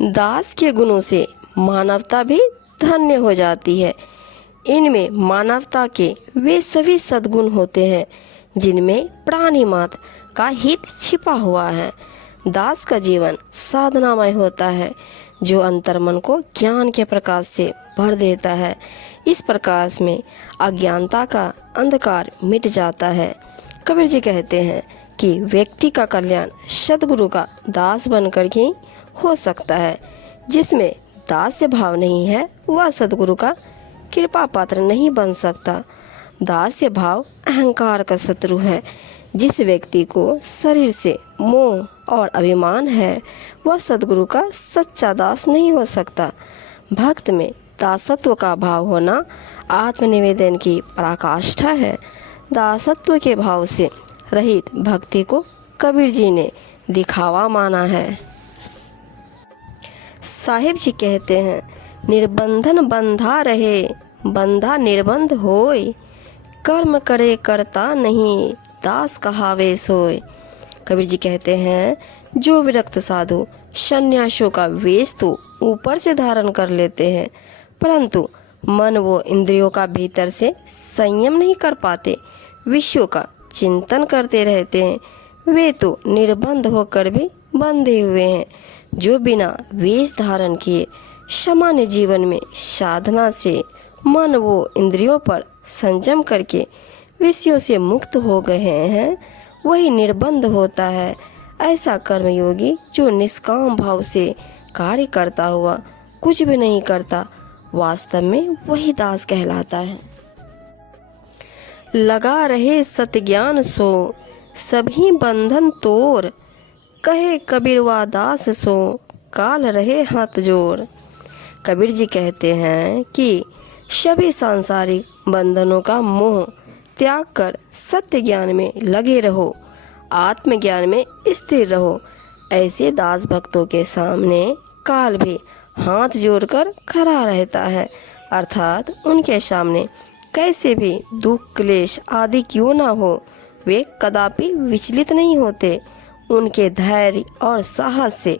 दास के गुणों से मानवता भी धन्य हो जाती है। इनमें मानवता के वे सभी सद्गुण होते हैं जिनमें प्राणी मात्र का हित छिपा हुआ है। दास का जीवन साधनामय होता है जो अंतर्मन को ज्ञान के प्रकाश से भर देता है। इस प्रकाश में अज्ञानता का अंधकार मिट जाता है। कबीर जी कहते हैं कि व्यक्ति का कल्याण सद्गुरु का दास बनकर ही हो सकता है। जिसमें दास्य भाव नहीं है वह सद्गुरु का कृपा पात्र नहीं बन सकता। दास्य भाव अहंकार का शत्रु है। जिस व्यक्ति को शरीर से मोह और अभिमान है वह सद्गुरु का सच्चा दास नहीं हो सकता। भक्त में दासत्व का भाव होना आत्मनिवेदन की पराकाष्ठा है। दासत्व के भाव से रहित भक्ति को कबीर जी ने दिखावा माना है। साहिब जी कहते हैं, निर्बंधन बंधा रहे, बंधा निर्बंध होय, कर्म करे करता नहीं, दास कहावे सोय। कबीर जी कहते हैं, जो विरक्त साधु सन्यासियों का वेश तो ऊपर से धारण कर लेते हैं परंतु मन वो इंद्रियों का भीतर से संयम नहीं कर पाते, विषयों का चिंतन करते रहते हैं, वे तो निर्बंध होकर भी बंधे हुए हैं। जो बिना वेश धारण किए सामान्य जीवन में साधना से मन वो इंद्रियों पर संयम करके विषयों से मुक्त हो गए हैं वही निर्बंध होता है। ऐसा कर्मयोगी जो निष्काम भाव से कार्य करता हुआ कुछ भी नहीं करता वास्तव में वही दास कहलाता है। लगा रहे सत्य ज्ञान सो, सभी बंधन तोड़, कहे कबीर वा दास सो, काल रहे हाथ जोड़। कबीर जी कहते हैं कि सभी सांसारिक बंधनों का मोह त्याग कर सत्य ज्ञान में लगे रहो, आत्मज्ञान में स्थिर रहो। ऐसे दास भक्तों के सामने काल भी हाथ जोड़कर खड़ा रहता है, अर्थात उनके सामने कैसे भी दुख क्लेश आदि क्यों ना हो वे कदापि विचलित नहीं होते। उनके धैर्य और साहस से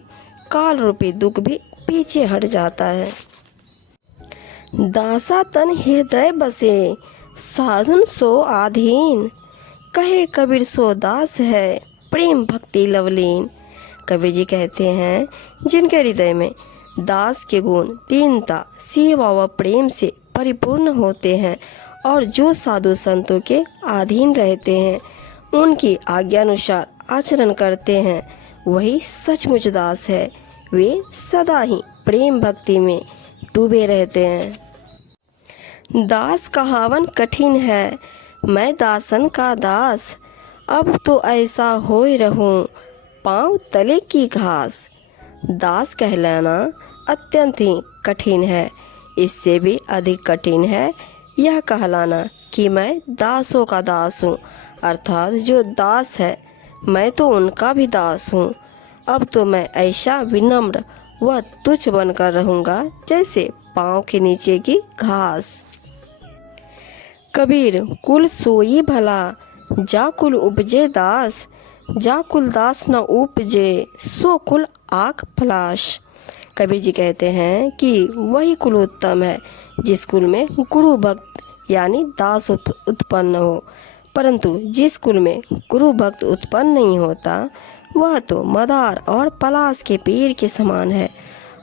काल रूपी दुख भी पीछे हट जाता है। दासा तन हृदय बसे, साधुन सो आधीन, कहे कबीर सो दास है, प्रेम भक्ति लवलीन। कबीर जी कहते हैं, जिनके हृदय में दास के गुण दीनता सेवा व प्रेम से परिपूर्ण होते हैं और जो साधु संतों के अधीन रहते हैं उनकी आज्ञानुसार आचरण करते हैं वही सचमुच दास है। वे सदा ही प्रेम भक्ति में डूबे रहते हैं। दास कहावन कठिन है, मैं दासन का दास, अब तो ऐसा होए रहूं, पाँव तले की घास। दास कहलाना अत्यंत ही कठिन है। इससे भी अधिक कठिन है यह कहलाना कि मैं दासों का दास हूँ, अर्थात जो दास है मैं तो उनका भी दास हूँ। अब तो मैं ऐसा विनम्र व तुच्छ बनकर रहूँगा जैसे पाँव के नीचे की घास। कबीर कुल सोई भला, जा कुल उपजे दास, जा कुल दास न उपजे, सो कुल आँख फलाश। कबीर जी कहते हैं कि वही कुल उत्तम है जिस कुल में गुरु भक्त यानी दास उत्पन्न हो, परंतु जिस कुल में गुरु भक्त उत्पन्न नहीं होता वह तो मदार और पलाश के पेड़ के समान है,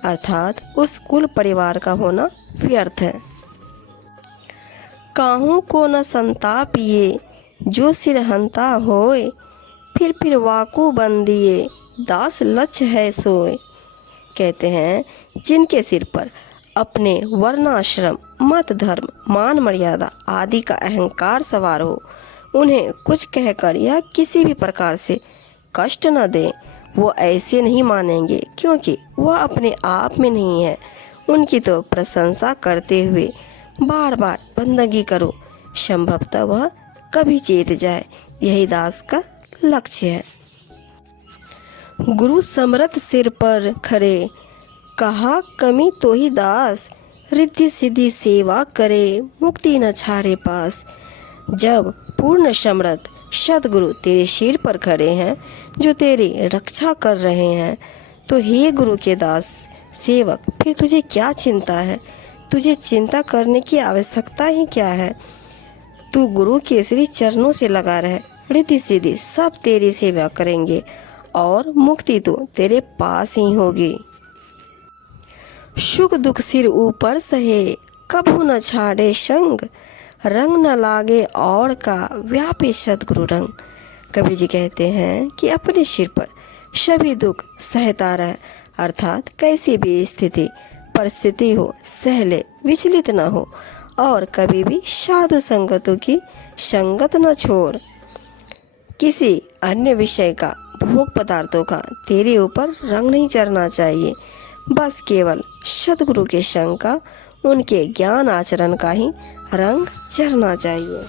अर्थात उस कुल परिवार का होना व्यर्थ है। काहू को न संतापिए, जो सिरहंता होए, फिर वाकू बंदिए, दास लक्ष्य है सोए। कहते हैं, जिनके सिर पर अपने वर्णाश्रम मत धर्म मान मर्यादा आदि का अहंकार सवार हो उन्हें कुछ कहकर या किसी भी प्रकार से कष्ट न दे, वो ऐसे नहीं मानेंगे क्योंकि वह अपने आप में नहीं है। उनकी तो प्रशंसा करते हुए बार बार बंदगी करो, संभवतः वह कभी चेत जाए। यही दास का लक्ष्य है। गुरु समरथ सिर पर खड़े, कहा कमी तो ही दास, रिद्धि सिद्धि सेवा करे, मुक्ति न छाड़े पास। जब पूर्ण समर्थ सदगुरु तेरे सिर पर खड़े हैं जो तेरी रक्षा कर रहे हैं तो हे गुरु के दास सेवक, फिर तुझे क्या चिंता है? तुझे चिंता करने की आवश्यकता ही क्या है? तू गुरु के श्री चरणों से लगा रहे, रिद्धि सिद्धि सब तेरी सेवा करेंगे और मुक्ति तो तेरे पास ही होगी। सुख दुख सिर ऊपर सहे, कभू न छाड़े संग, रंग न लागे और का व्यापी सतगुरु रंग। कबीर जी कहते हैं कि अपने सिर पर सभी दुख सहता रहे, अर्थात कैसी भी स्थिति परिस्थिति हो सह ले, विचलित न हो और कभी भी साधु संगतों की संगत न छोड़। किसी अन्य विषय का, भोग पदार्थों का तेरे ऊपर रंग नहीं चढ़ना चाहिए। बस केवल सतगुरु के संग का, उनके ज्ञान आचरण का ही रंग चढ़ना चाहिए।